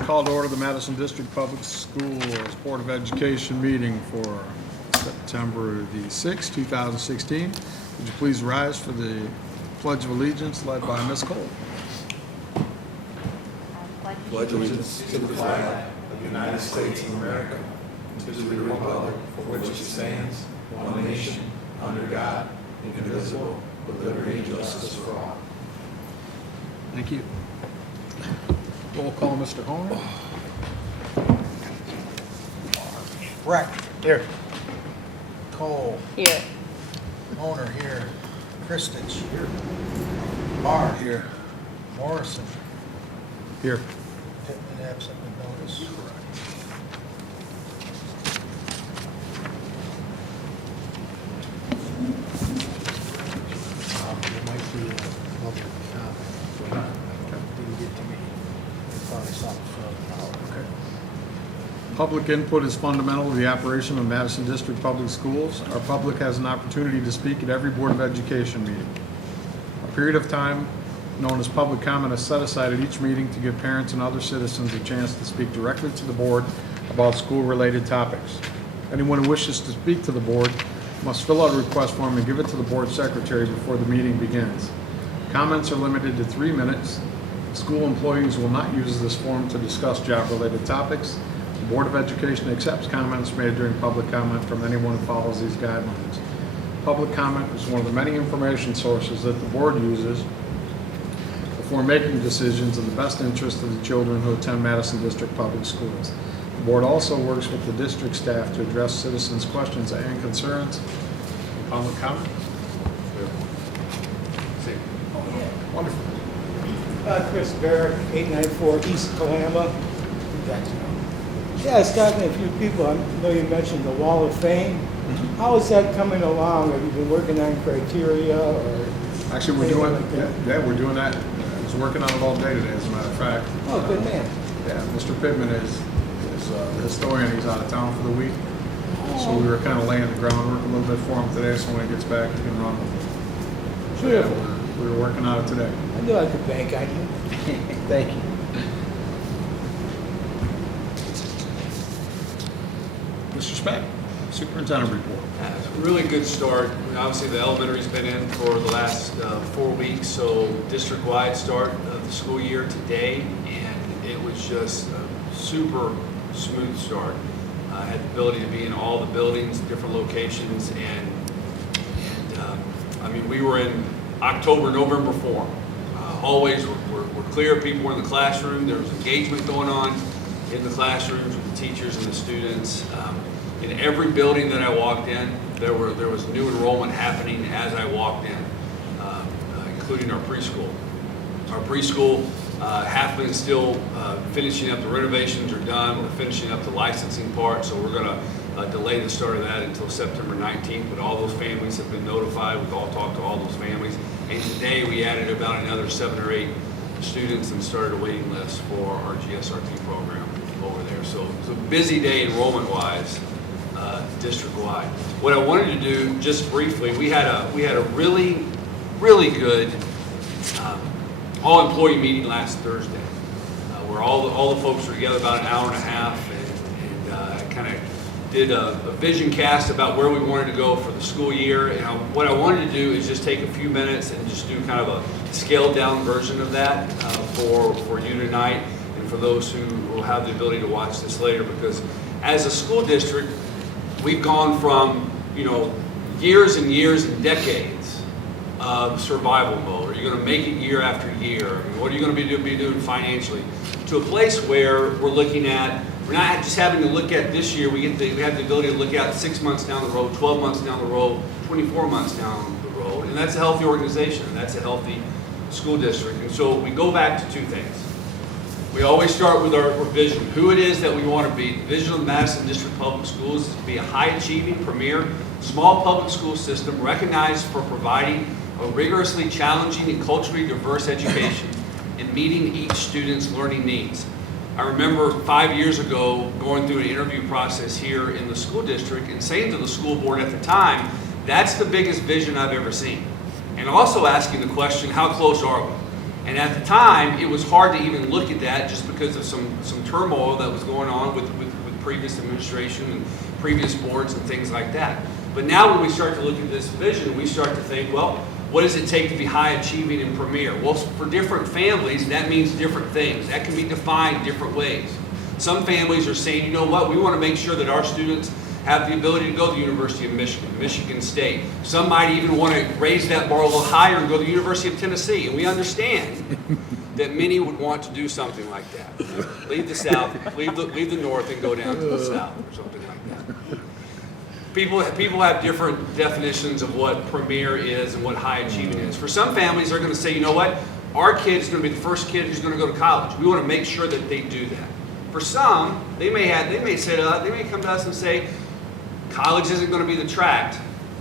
Let's call to order the Madison District Public Schools Board of Education meeting for September the 6th, 2016. Would you please rise for the Pledge of Allegiance led by Ms. Cole? Pledge allegiance to the flag of the United States of America, and to the republic for which it stands, one nation, under God, indivisible, with liberty and justice for all. Thank you. Roll call, Mr. Horner. Breck. Here. Cole. Here. Owner here. Christich. Here. Barr. Here. Morrison. Here. Pittman absent with notice. There might be a public comment. Didn't get to me. Probably something from an hour. Okay. Public input is fundamental to the operation of Madison District Public Schools. Our public has an opportunity to speak at every Board of Education meeting. A period of time known as public comment is set aside at each meeting to give parents and other citizens a chance to speak directly to the board about school-related topics. Anyone who wishes to speak to the board must fill out a request form and give it to the board secretary before the meeting begins. Comments are limited to 3 minutes. School employees will not use this form to discuss job-related topics. The Board of Education accepts comments made during public comment from anyone who follows these guidelines. Public comment is one of the many information sources that the board uses before making decisions in the best interest of the children who attend Madison District Public Schools. The board also works with the district staff to address citizens' questions and concerns. Public comment? Wonderful. Chris Barrett, 894 East Kalama. Yeah, I was talking to a few people. I know you mentioned the Wall of Fame. How is that coming along? Have you been working on criteria or? Actually, we're doing, we're doing that. I was working on it all day today, as a matter of fact. Oh, good man. Yeah, Mr. Pittman is the historian. He's out of town for the week. So we were kind of laying the groundwork a little bit for him today, so when he gets back, he can run. So yeah, we were working on it today. I knew I could bank on you. Thank you. Mr. Speck, Superintendent report. It's a really good start. Obviously, the elementary's been in for the last 4 weeks, so district-wide start of the school year today, and it was just a super smooth start. I had the ability to be in all the buildings, different locations, and I mean, we were in October, November form. Hallways were clear, people were in the classroom, there was engagement going on in the classrooms with the teachers and the students. In every building that I walked in, there was new enrollment happening as I walked in, including our preschool. Our preschool, Halfman's still finishing up, the renovations are done, we're finishing up the licensing part, so we're gonna delay the start of that until September 19th, but all those families have been notified. We've all talked to all those families, and today we added about another 7 or 8 students and started a waiting list for our GSRT program over there. So it's a busy day enrollment-wise, district-wide. What I wanted to do, just briefly, we had a really, really good all-employee meeting last Thursday, where all the folks were together about an hour and a half, and I kind of did a vision cast about where we wanted to go for the school year. And what I wanted to do is just take a few minutes and just do kind of a scaled down version of that for you tonight and for those who will have the ability to watch this later, because as a school district, we've gone from, years and years and decades of survival mode. Are you going to make it year after year? I mean, what are you going to be doing financially? To a place where we're looking at, we're not just having to look at this year, we have the ability to look at 6 months down the road, 12 months down the road, 24 months down the road. And that's a healthy organization, and that's a healthy school district. And so we go back to 2 things. We always start with our vision, who it is that we want to be. The vision of the Madison District Public Schools is to be a high-achieving, premier, small public school system recognized for providing a rigorously challenging and culturally diverse education and meeting each student's learning needs. I remember 5 years ago going through an interview process here in the school district and saying to the school board at the time, that's the biggest vision I've ever seen. And also asking the question, how close are we? And at the time, it was hard to even look at that just because of some turmoil that was going on with previous administration and previous boards and things like that. But now when we start to look at this vision, we start to think, well, what does it take to be high achieving and premier? Well, for different families, that means different things. That can be defined different ways. Some families are saying, you know what, we want to make sure that our students have the ability to go to the University of Michigan, Michigan State. Some might even want to raise that bar a little higher and go to the University of Tennessee. And we understand that many would want to do something like that. Leave the South, leave the North and go down to the South or something like that. People have different definitions of what premier is and what high achieving is. For some families, they're going to say, you know what, our kid is going to be the first kid who's going to go to college. We want to make sure that they do that. For some, they may come to us and say, college isn't going to be the track.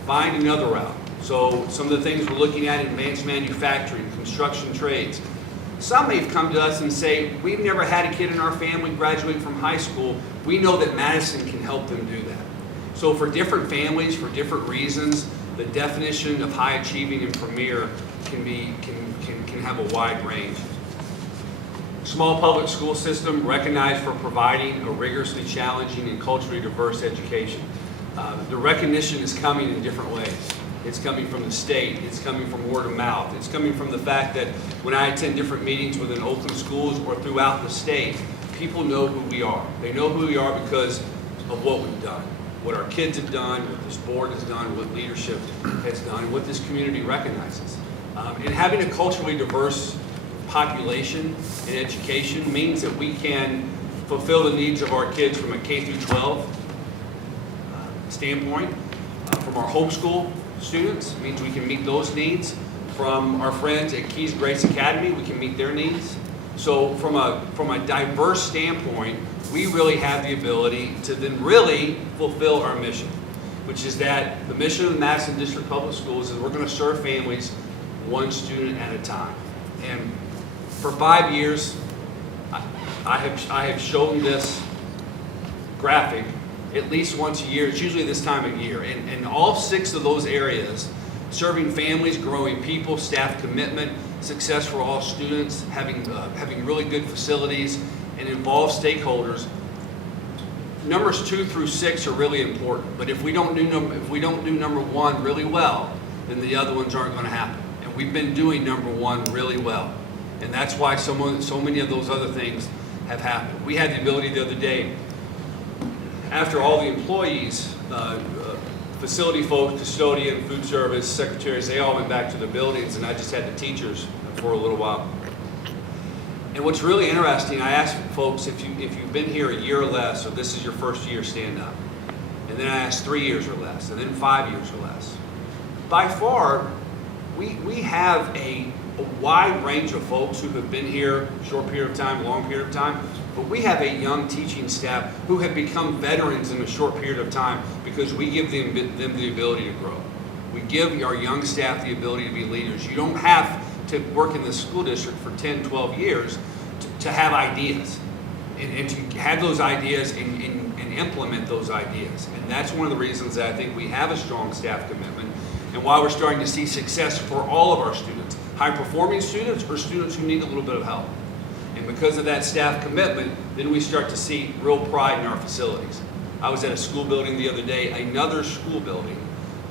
Find another route. So some of the things we're looking at in advanced manufacturing, construction trades. Some may come to us and say, we've never had a kid in our family graduate from high school. We know that Madison can help them do that. So for different families, for different reasons, the definition of high achieving and premier can have a wide range. Small public school system recognized for providing a rigorously challenging and culturally diverse education. The recognition is coming in different ways. It's coming from the state, it's coming from word of mouth, it's coming from the fact that when I attend different meetings within Oakland schools or throughout the state, people know who we are. They know who we are because of what we've done, what our kids have done, what this board has done, what leadership has done, and what this community recognizes. And having a culturally diverse population in education means that we can fulfill the needs of our kids from a K through 12 standpoint. From our homeschool students, it means we can meet those needs. From our friends at Keys Grace Academy, we can meet their needs. So from a diverse standpoint, we really have the ability to then really fulfill our mission, which is that the mission of the Madison District Public Schools is we're going to serve families one student at a time. And for 5 years, I have shown this graphic at least once a year. It's usually this time of year. And all 6 of those areas, serving families, growing people, staff commitment, success for all students, having really good facilities, and involved stakeholders. Numbers 2 through 6 are really important. But if we don't do number 1 really well, then the other ones aren't going to happen. And we've been doing number 1 really well. And that's why so many of those other things have happened. We had the ability the other day, after all the employees, facility folks, custodian, food service, secretaries, they all went back to their buildings, and I just had the teachers for a little while. And what's really interesting, I asked folks, if you've been here a year or less, or this is your first year, stand up. And then I asked 3 years or less, and then 5 years or less. By far, we have a wide range of folks who have been here a short period of time, long period of time, but we have a young teaching staff who have become veterans in a short period of time because we give them the ability to grow. We give our young staff the ability to be leaders. You don't have to work in the school district for 10, 12 years to have ideas and to have those ideas and implement those ideas. And that's one of the reasons that I think we have a strong staff commitment and why we're starting to see success for all of our students. High-performing students or students who need a little bit of help. And because of that staff commitment, then we start to see real pride in our facilities. I was at a school building the other day, another school building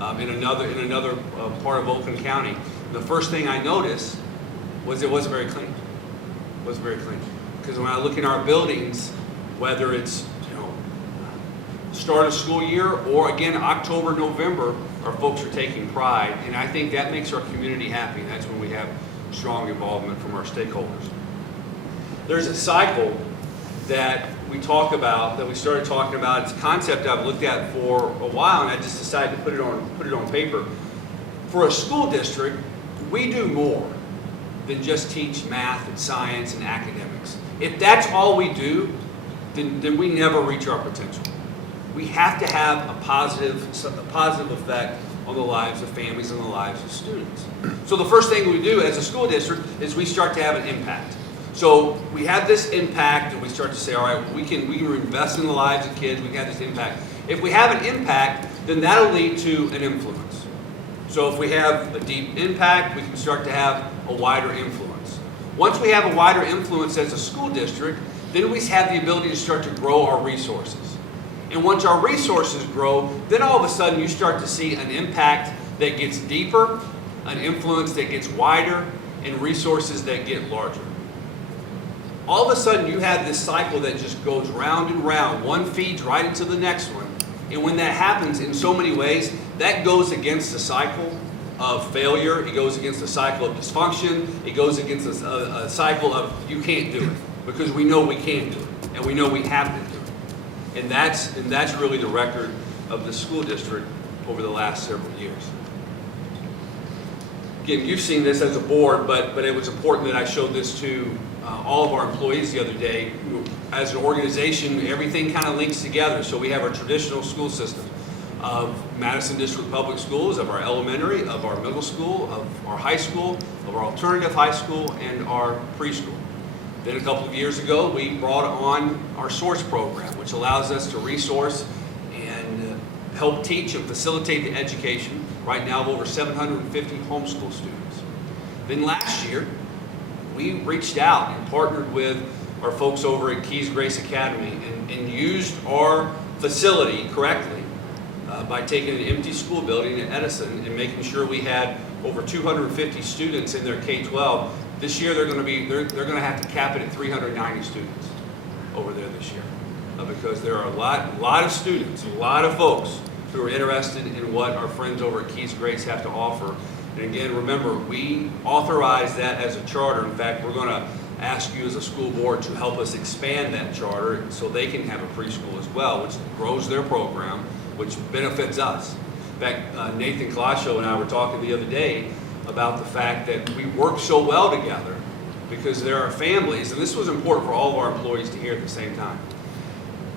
in another part of Oakland County. The first thing I noticed was it wasn't very clean. It wasn't very clean. Because when I look in our buildings, whether it's start of school year or again October, November, our folks are taking pride, and I think that makes our community happy. That's when we have strong involvement from our stakeholders. There's a cycle that we talk about, that we started talking about. It's a concept I've looked at for a while, and I just decided to put it on paper. For a school district, we do more than just teach math and science and academics. If that's all we do, then we never reach our potential. We have to have a positive effect on the lives of families and the lives of students. So the first thing we do as a school district is we start to have an impact. So we have this impact and we start to say, all right, we can invest in the lives of kids, we can have this impact. If we have an impact, then that'll lead to an influence. So if we have a deep impact, we can start to have a wider influence. Once we have a wider influence as a school district, then we have the ability to start to grow our resources. And once our resources grow, then all of a sudden you start to see an impact that gets deeper, an influence that gets wider, and resources that get larger. All of a sudden you have this cycle that just goes round and round. One feeds right into the next one. And when that happens in so many ways, that goes against the cycle of failure. It goes against the cycle of dysfunction. It goes against a cycle of you can't do it, because we know we can do it, and we know we have to do it. And that's really the record of the school district over the last several years. Again, you've seen this as a board, but it was important that I showed this to all of our employees the other day. As an organization, everything kind of links together. So we have our traditional school system of Madison District Public Schools, of our elementary, of our middle school, of our high school, of our alternative high school, and our preschool. Then a couple of years ago, we brought on our SOURCE program, which allows us to resource and help teach and facilitate the education, right now of over 750 homeschool students. Then last year, we reached out and partnered with our folks over at Keys Grace Academy and used our facility correctly by taking an empty school building at Madison and making sure we had over 250 students in their K-12. This year they're going to have to cap it at 390 students over there this year because there are a lot of students, a lot of folks who are interested in what our friends over at Keys Grace have to offer. And again, remember, we authorize that as a charter. In fact, we're going to ask you as a school board to help us expand that charter so they can have a preschool as well, which grows their program, which benefits us. In fact, Nathan Colascio and I were talking the other day about the fact that we work so well together because there are families, and this was important for all of our employees to hear at the same time.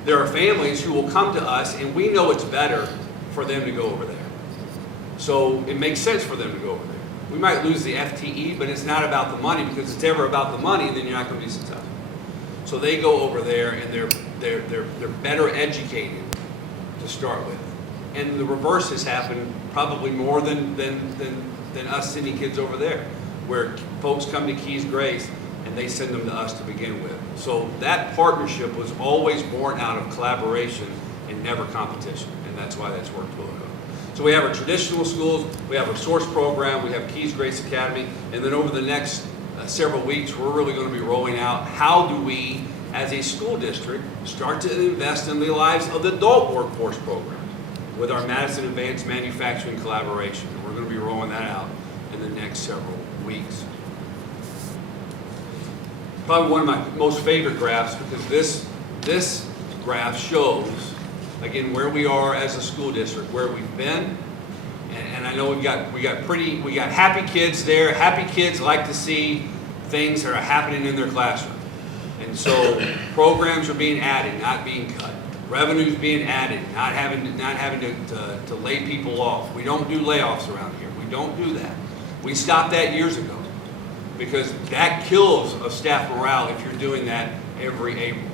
There are families who will come to us and we know it's better for them to go over there. So it makes sense for them to go over there. We might lose the FTE, but it's not about the money, because if it's ever about the money, then you're not going to be successful. So they go over there and they're better educated to start with. And the reverse has happened probably more than us sending kids over there, where folks come to Keys Grace and they send them to us to begin with. So that partnership was always born out of collaboration and never competition, and that's why that's worked well. So we have our traditional schools, we have our SOURCE program, we have Keys Grace Academy, and then over the next several weeks, we're really going to be rolling out how do we, as a school district, start to invest in the lives of the adult workforce programs with our Madison Advanced Manufacturing Collaboration. And we're going to be rolling that out in the next several weeks. Probably one of my most favorite graphs, because this graph shows, again, where we are as a school district, where we've been, and I know we got happy kids there. Happy kids like to see things that are happening in their classroom, and so programs are being added, not being cut. Revenue's being added, not having to lay people off. We don't do layoffs around here. We don't do that. We stopped that years ago because that kills a staff morale if you're doing that every April.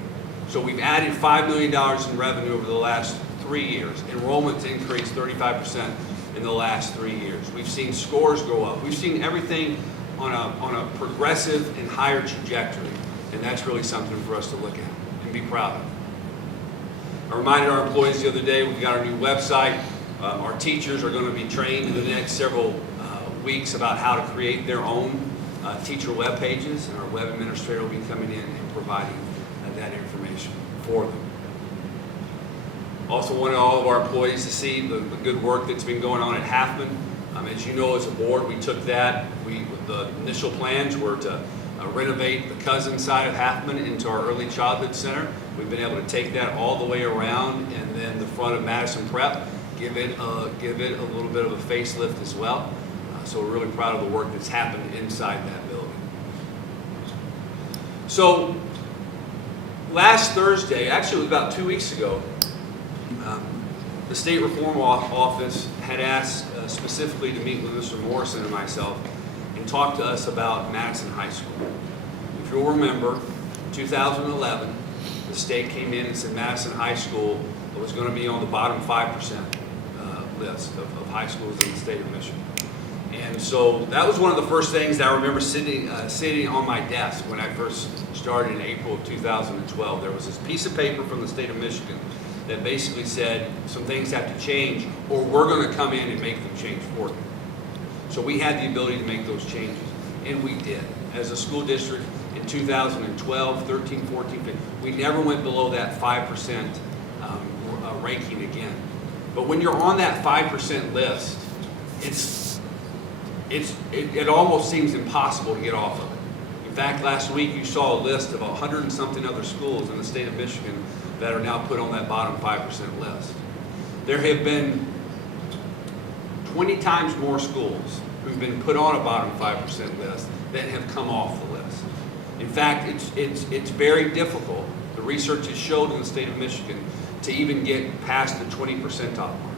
So we've added $5 million in revenue over the last 3 years. Enrollment's increased 35% in the last 3 years. We've seen scores go up. We've seen everything on a progressive and higher trajectory. And that's really something for us to look at and be proud of. I reminded our employees the other day, we've got our new website. Our teachers are going to be trained in the next several weeks about how to create their own teacher web pages. And our web administrator will be coming in and providing that information for them. Also wanted all of our employees to see the good work that's been going on at Halfman. As you know, as a board, we took that. The initial plans were to renovate the cousin side of Halfman into our early childhood center. We've been able to take that all the way around, and then the front of Madison Prep, give it a little bit of a facelift as well. So we're really proud of the work that's happened inside that building. So last Thursday, actually it was about 2 weeks ago, the State Reform Office had asked specifically to meet with Mr. Morrison and myself and talk to us about Madison High School. If you'll remember, in 2011, the state came in and said Madison High School was going to be on the bottom 5% list of high schools in the state of Michigan. And so that was one of the first things that I remember sitting on my desk when I first started in April of 2012. There was this piece of paper from the state of Michigan that basically said some things have to change or we're going to come in and make them change for you. So we had the ability to make those changes, and we did. As a school district in 2012, 13, 14, 15, we never went below that 5% ranking again. But when you're on that 5% list, it almost seems impossible to get off of it. In fact, last week you saw a list of 100 and something other schools in the state of Michigan that are now put on that bottom 5% list. There have been 20 times more schools who've been put on a bottom 5% list than have come off the list. In fact, it's very difficult. The research has showed in the state of Michigan to even get past the 20 percentile mark.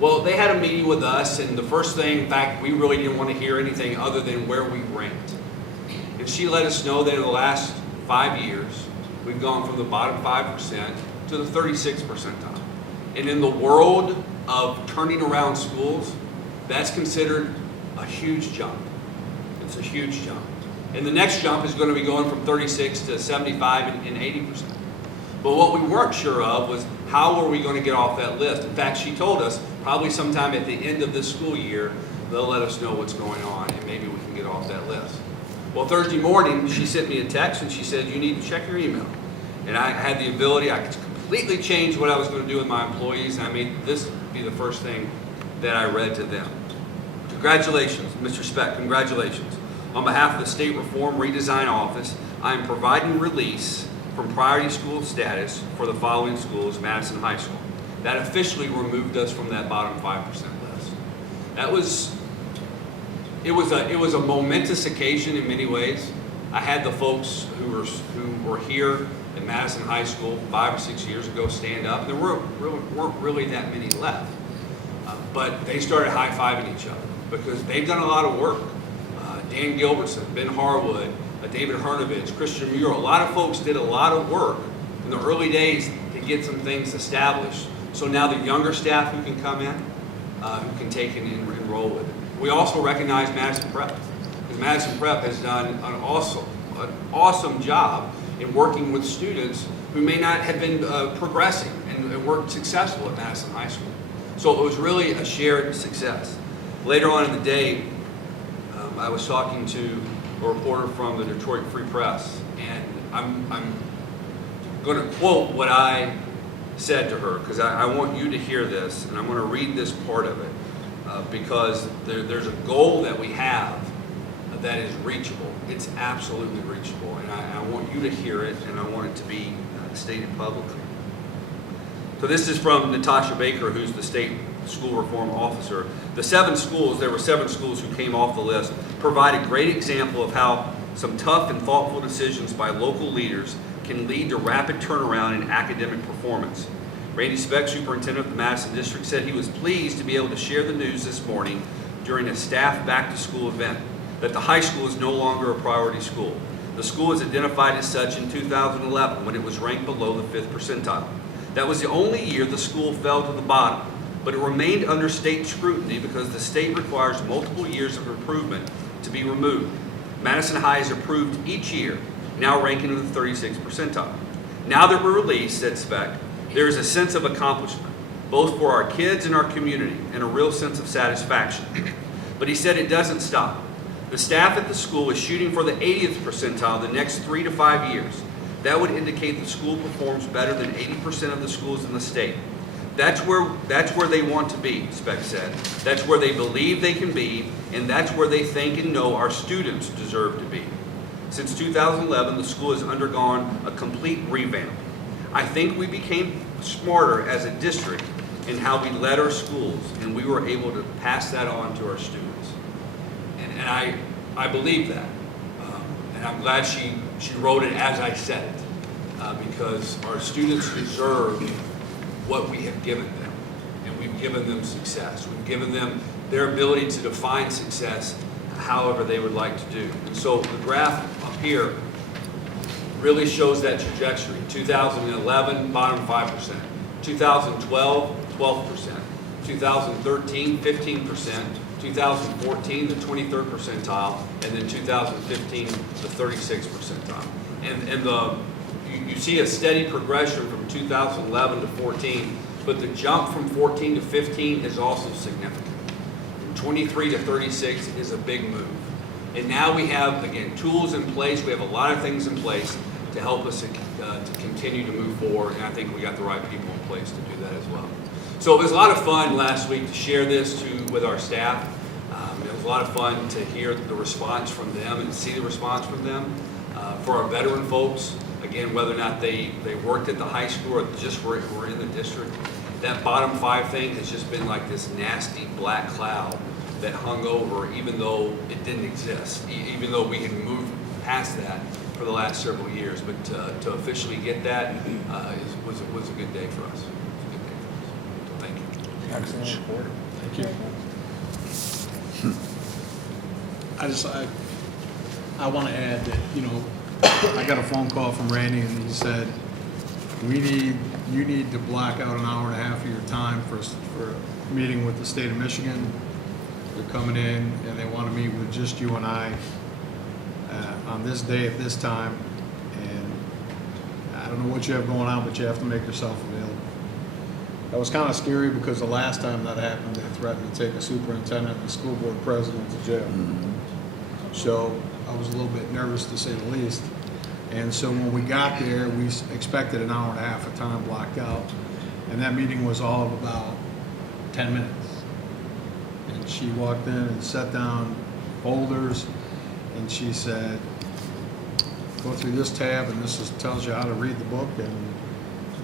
Well, they had a meeting with us, and the first thing, in fact, we really didn't want to hear anything other than where we ranked. And she let us know that in the last 5 years, we've gone from the bottom 5% to the 36th percentile. And in the world of turning around schools, that's considered a huge jump. It's a huge jump. And the next jump is going to be going from 36 to 75 and 80%. But what we weren't sure of was how were we going to get off that list. In fact, she told us probably sometime at the end of this school year, they'll let us know what's going on and maybe we can get off that list. Well, Thursday morning, she sent me a text and she said, you need to check your email. And I had the ability, I could completely change what I was going to do with my employees, and I made this be the first thing that I read to them. Congratulations, Mr. Sept, congratulations. On behalf of the State Reform Redesign Office, I am providing release from priority school status for the following schools: Madison High School. That officially removed us from that bottom 5% list. It was a momentous occasion in many ways. I had the folks who were here at Madison High School 5 or 6 years ago stand up. There weren't really that many left, but they started high-fiving each other because they've done a lot of work. Dan Gilbertson, Ben Harwood, David Hernovich, Christian Muir, a lot of folks did a lot of work in the early days to get some things established. So now the younger staff who can come in, who can take and enroll with it. We also recognize Madison Prep, because Madison Prep has done an awesome job in working with students who may not have been progressing and weren't successful at Madison High School. So it was really a shared success. Later on in the day, I was talking to a reporter from the Detroit Free Press, and I'm going to quote what I said to her, because I want you to hear this, and I'm going to read this part of it, because there's a goal that we have that is reachable. It's absolutely reachable, and I want you to hear it, and I want it to be stated publicly. So this is from Natasha Baker, who's the state school reform officer. There were 7 schools who came off the list, provide a great example of how some tough and thoughtful decisions by local leaders can lead to rapid turnaround in academic performance. Randy Speck, superintendent of the Madison District, said he was pleased to be able to share the news this morning during a staff back-to-school event that the high school is no longer a priority school. The school was identified as such in 2011 when it was ranked below the 5th percentile. That was the only year the school fell to the bottom, but it remained under state scrutiny because the state requires multiple years of improvement to be removed. Madison High is approved each year, now ranking in the 36th percentile. Now that we're released, said Speck, there is a sense of accomplishment, both for our kids and our community, and a real sense of satisfaction. But he said it doesn't stop. The staff at the school is shooting for the 80th percentile the next 3 to 5 years. That would indicate the school performs better than 80% of the schools in the state. That's where they want to be, Speck said. That's where they believe they can be, and that's where they think and know our students deserve to be. Since 2011, the school has undergone a complete revamp. I think we became smarter as a district in how we led our schools, and we were able to pass that on to our students. And I believe that. And I'm glad she wrote it as I said it, because our students deserve what we have given them, and we've given them success. We've given them their ability to define success however they would like to do. And so the graph up here really shows that trajectory. 2011, bottom 5%. 2012, 12%. 2013, 15%. 2014, the 23rd percentile, and then 2015, the 36th percentile. And you see a steady progression from 2011 to 14, but the jump from 14 to 15 is also significant. From 23 to 36 is a big move. And now we have, again, tools in place. We have a lot of things in place to help us to continue to move forward, and I think we got the right people in place to do that as well. So it was a lot of fun last week to share this with our staff. It was a lot of fun to hear the response from them and see the response from them. For our veteran folks, again, whether or not they worked at the high school or just were in the district, that bottom 5 thing has just been like this nasty black cloud that hung over, even though it didn't exist, even though we had moved past that for the last several years. But to officially get that was a good day for us. So thank you. Excellent report. Thank you. I want to add that, I got a phone call from Randy and he said, you need to block out an hour and a half of your time for a meeting with the state of Michigan. They're coming in and they want to meet with just you and I on this day at this time. And I don't know what you have going on, but you have to make yourself available. That was kind of scary because the last time that happened, they threatened to take a superintendent and a school board president to jail. So I was a little bit nervous, to say the least. And so when we got there, we expected an hour and a half of time blocked out. And that meeting was all of about 10 minutes. And she walked in and set down folders, and she said, go through this tab, and this tells you how to read the book, and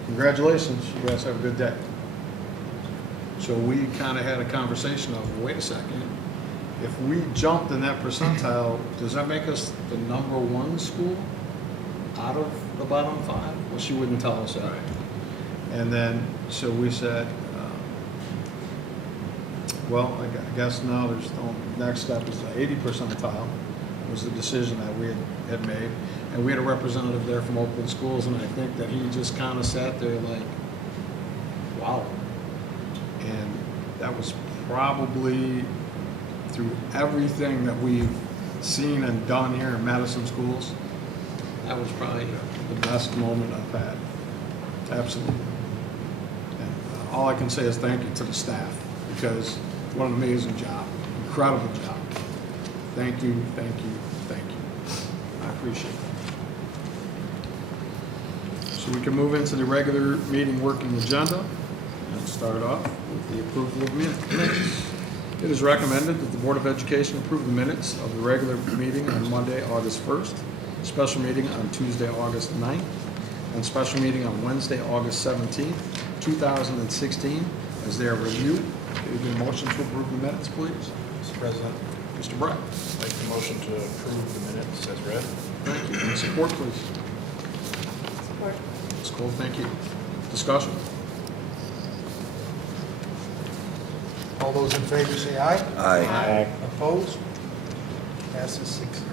congratulations, you guys have a good day. So we kind of had a conversation of, wait a second, if we jumped in that percentile, does that make us the #1 school out of the bottom 5? Well, she wouldn't tell us that. Right. And then, so we said, well, I guess now there's the next step is the 80 percentile was the decision that we had made. And we had a representative there from Oakland Schools, and I think that he just kind of sat there like, wow. And that was probably, through everything that we've seen and done here in Madison schools, that was probably the best moment I've had. Absolutely. And all I can say is thank you to the staff, because what an amazing job, incredible job. Thank you, thank you, thank you. I appreciate it. So we can move into the regular meeting working agenda and start off with the approval of minutes. It is recommended that the Board of Education approve the minutes of the regular meeting on Monday, August 1st, special meeting on Tuesday, August 9th, and special meeting on Wednesday, August 17th, 2016, as they are reviewed. Can you get a motion to approve the minutes, please? Mr. President, Mr. Brett. I'd like the motion to approve the minutes as read. Thank you. And support, please. Support. Ms. Cole, thank you. Discussion? All those in favor say aye. Aye. Opposed? Passes 6-0.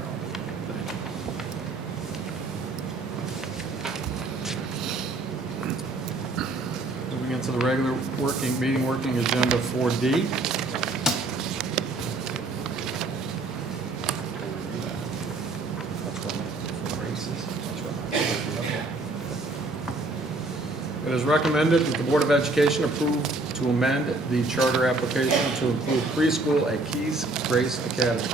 Moving into the regular working agenda 4D. It is recommended that the Board of Education approve to amend the charter application to include preschool at Keys Grace Academy.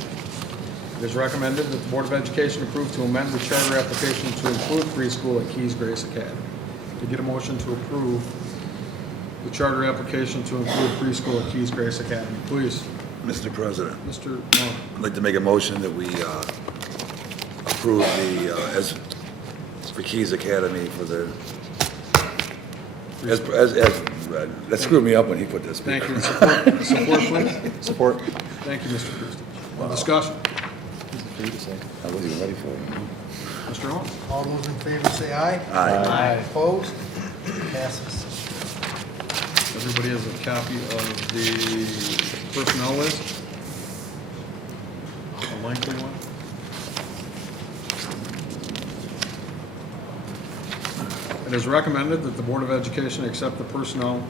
It is recommended that the Board of Education approve to amend the charter application to include preschool at Keys Grace Academy. To get a motion to approve the charter application to include preschool at Keys Grace Academy, please. Mr. President, Mr. Mullen. I'd like to make a motion that we approve as for Keys Academy for the, as that screwed me up when he put this. Thank you. Support, please. Support. Thank you, Mr. Christie. Discussion. I wasn't even ready for it. Mr. Holmes. All those in favor say aye. Aye. Opposed? Passes. Everybody has a copy of the personnel list. A lengthy one. It is recommended that the Board of Education accept the personnel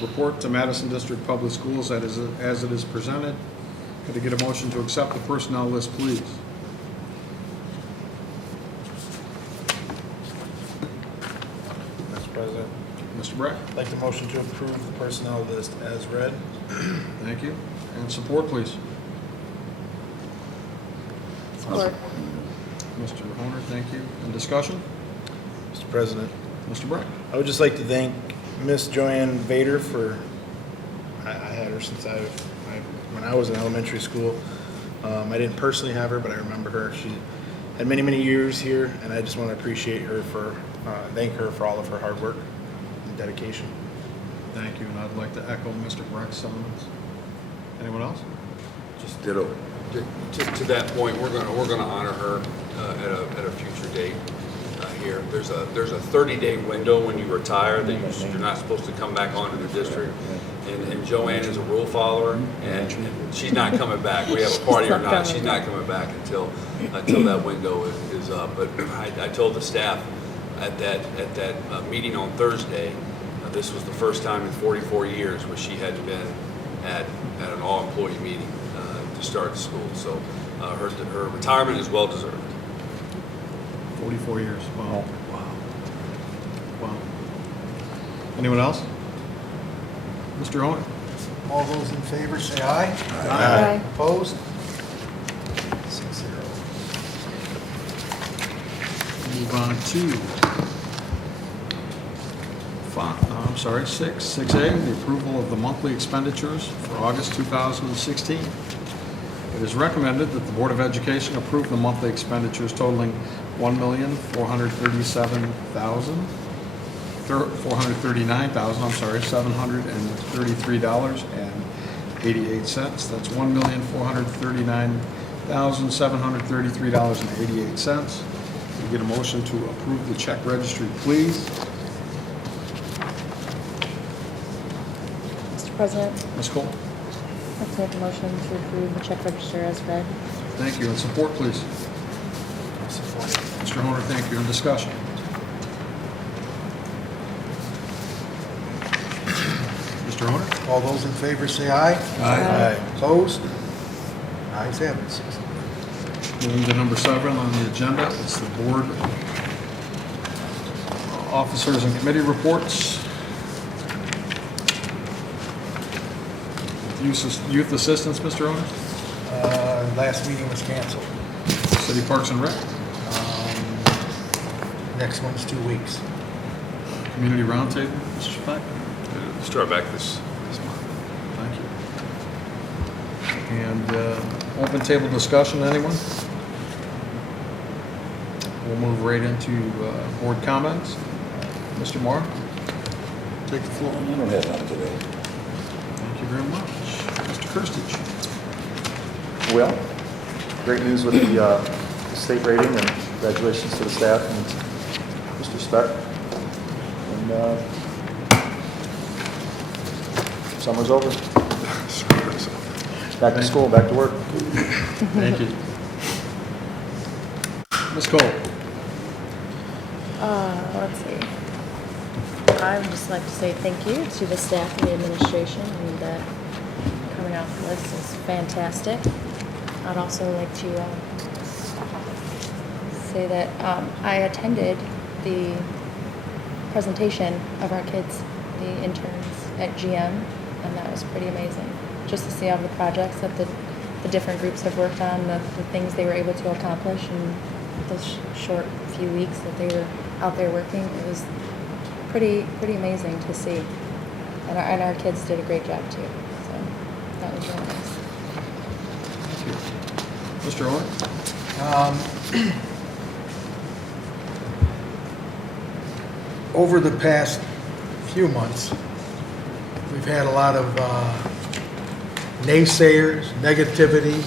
report to Madison District Public Schools as it is presented. Could I get a motion to accept the personnel list, please? Mr. President, Mr. Breck? I'd like the motion to approve the personnel list as read. Thank you. And support, please. Support. Mr. Honor, thank you. And discussion? Mr. President, Mr. Breck? I would just like to thank Miss Joanne Vader for, I had her since when I was in elementary school. I didn't personally have her, but I remember her. She had many, many years here, and I just want to appreciate her thank her for all of her hard work and dedication. Thank you, and I'd like to echo Mr. Breck's sentiments. Anyone else? Just ditto. To that point, we're gonna honor her at a future date here. There's a 30-day window when you retire that you're not supposed to come back onto the district. And Joanne is a rule follower, and she's not coming back. We have a party or not, she's not coming back until that window is up. But I told the staff at that meeting on Thursday, this was the first time in 44 years where she hadn't been at an all-employee meeting to start the school. So her retirement is well deserved. 44 years. Wow. Wow. Anyone else? Mr. Owen? All those in favor say aye. Aye. Opposed? 6-0. Move on to 6A, the approval of the monthly expenditures for August 2016. It is recommended that the Board of Education approve the monthly expenditures totaling $733,733.88. That's $1,439,733.88. We get a motion to approve the check registry, please. Mr. President, Ms. Cole? I'd like to make a motion to approve the check register as read. Thank you. And support, please. Support. Mr. Honor, thank you. And discussion? Mr. Honor? All those in favor say aye. Aye. Opposed? Ayes have it, 6-0. Moving to number 7 on the agenda, it's the board officers and committee reports. Youth assistance, Mr. Honor? Last meeting was canceled. City Parks and Rec? Next one's 2 weeks. Community Roundtable, Mr. Speck? Start back this month. Thank you. And open table discussion, anyone? We'll move right into board comments. Mr. Moore, take the floor. I don't have none today. Thank you very much. Mr. Kirstage. Well, great news with the state rating, and congratulations to the staff and Mr. Speck. And summer's over. Back to school, back to work. Thank you. Ms. Cole. Let's see. I would just like to say thank you to the staff and the administration. I mean, coming out with this is fantastic. I'd also like to say that I attended the presentation of our kids, the interns at GM, and that was pretty amazing. Just to see all the projects that the different groups have worked on, the things they were able to accomplish in those short few weeks that they were out there working. It was pretty amazing to see. And our kids did a great job too. So that was really nice. Thank you. Mr. Owen? Over the past few months, we've had a lot of naysayers, negativity.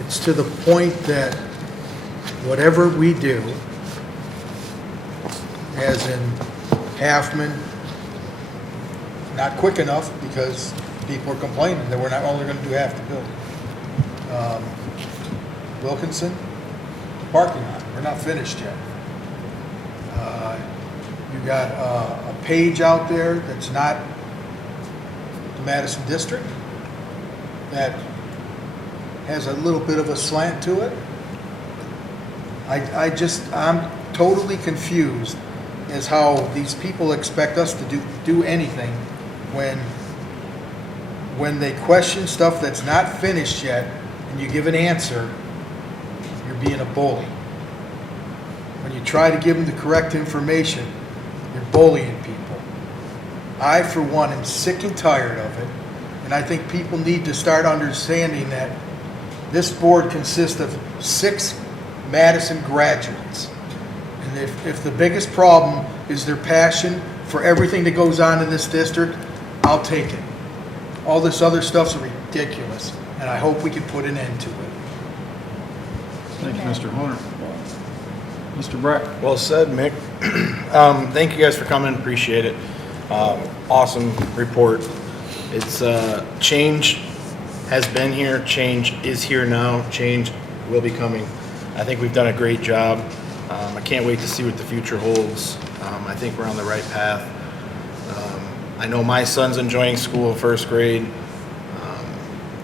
It's to the point that whatever we do, as in Halfman, not quick enough because people are complaining that we're not only going to do half the building. Wilkinson, parking lot, we're not finished yet. You got a page out there that's not the Madison district that has a little bit of a slant to it. I'm totally confused as how these people expect us to do anything when they question stuff that's not finished yet and you give an answer, you're being a bully. When you try to give them the correct information, you're bullying people. I, for one, am sick and tired of it, and I think people need to start understanding that this board consists of 6 Madison graduates. And if the biggest problem is their passion for everything that goes on in this district, I'll take it. All this other stuff's ridiculous, and I hope we can put an end to it. Thank you, Mr. Horner. Mr. Breck. Well said, Mick. Thank you guys for coming. Appreciate it. Awesome report. It's change has been here. Change is here now. Change will be coming. I think we've done a great job. I can't wait to see what the future holds. I think we're on the right path. I know my son's enjoying school in first grade.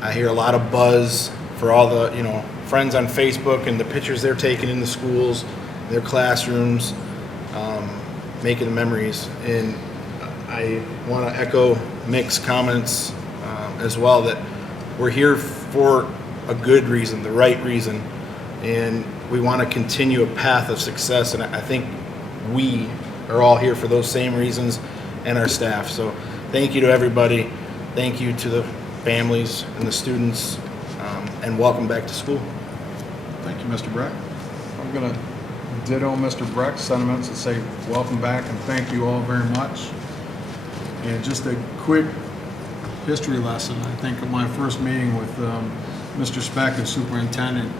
I hear a lot of buzz for all the friends on Facebook and the pictures they're taking in the schools, their classrooms, making memories. And I want to echo Mick's comments as well, that we're here for a good reason, the right reason, and we want to continue a path of success. And I think we are all here for those same reasons, and our staff. So thank you to everybody. Thank you to the families and the students, and welcome back to school. Thank you, Mr. Breck. I'm going to ditto Mr. Breck's sentiments and say welcome back and thank you all very much. And just a quick history lesson. I think of my first meeting with Mr. Speck, the superintendent.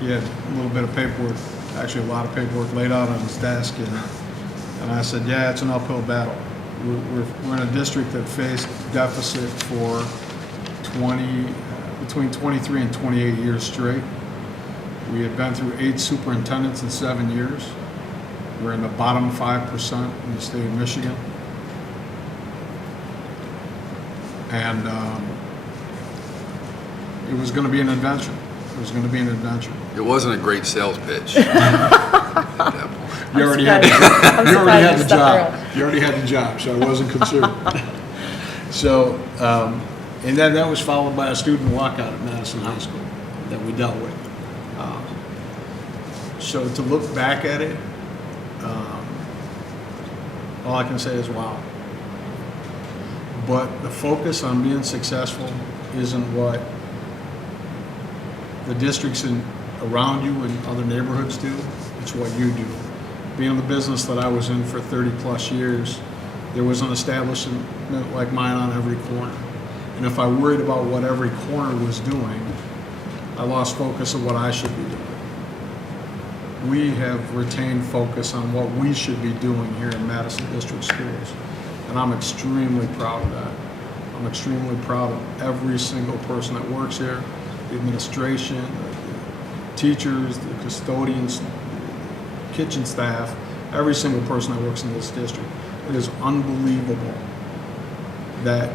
He had a little bit of paperwork, actually a lot of paperwork laid out on his desk, and I said, yeah, it's an uphill battle. We're in a district that faced deficit for between 23 and 28 years straight. We had been through 8 superintendents in 7 years. We're in the bottom 5% in the state of Michigan. And it was going to be an adventure. It was going to be an adventure. It wasn't a great sales pitch. At that point. You already had the job. You already had the job, so I wasn't concerned. So, and then that was followed by a student walkout at Madison High School that we dealt with. So to look back at it, all I can say is wow. But the focus on being successful isn't what the districts around you and other neighborhoods do. It's what you do. Being in the business that I was in for 30 plus years, there was an establishment like mine on every corner. And if I worried about what every corner was doing, I lost focus of what I should be doing. We have retained focus on what we should be doing here in Madison District Schools. And I'm extremely proud of that. I'm extremely proud of every single person that works here, the administration, the teachers, the custodians, kitchen staff, every single person that works in this district. It is unbelievable that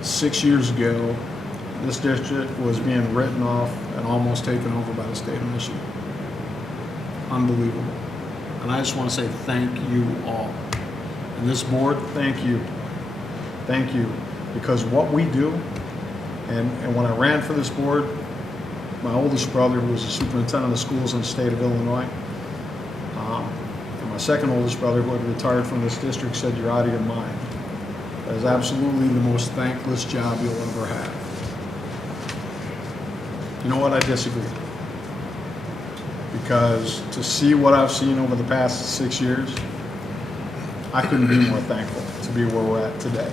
6 years ago, this district was being written off and almost taken over by the state of Michigan. Unbelievable. And I just want to say thank you all. And this board, thank you. Thank you. Because what we do, and when I ran for this board, my oldest brother, who was the superintendent of schools in the state of Illinois, and my second oldest brother, who had retired from this district, said, you're out of your mind. That is absolutely the most thankless job you'll ever have. You know what? I disagree. Because to see what I've seen over the past 6 years, I couldn't be more thankful to be where we're at today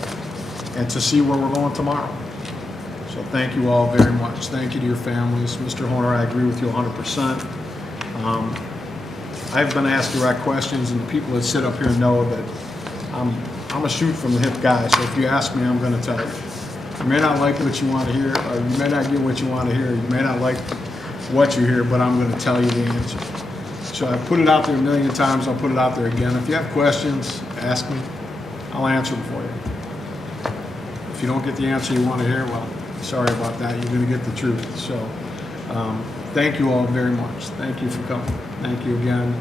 and to see where we're going tomorrow. So thank you all very much. Thank you to your families. Mr. Horner, I agree with you 100%. I've been asked direct questions, and the people that sit up here know that I'm a shoot from the hip guy, so if you ask me, I'm going to tell you. You may not like what you want to hear, or you may not get what you want to hear. You may not like what you hear, but I'm going to tell you the answer. So I put it out there a million times. I'll put it out there again. If you have questions, ask me. I'll answer them for you. If you don't get the answer you want to hear, well, sorry about that, you're going to get the truth. So, thank you all very much. Thank you for coming. Thank you again.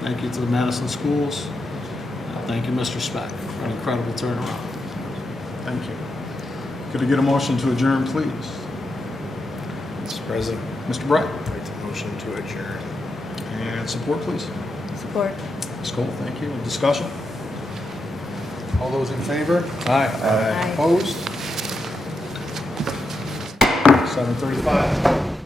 Thank you to the Madison schools. Thank you, Mr. Speck, for an incredible turnaround. Thank you. Could I get a motion to adjourn, please? Mr. President, Mr. Bright? I'd like to motion to adjourn. And support, please. Support. Ms. Cole, thank you. Discussion? All those in favor? Aye. Aye. Opposed? 7:35.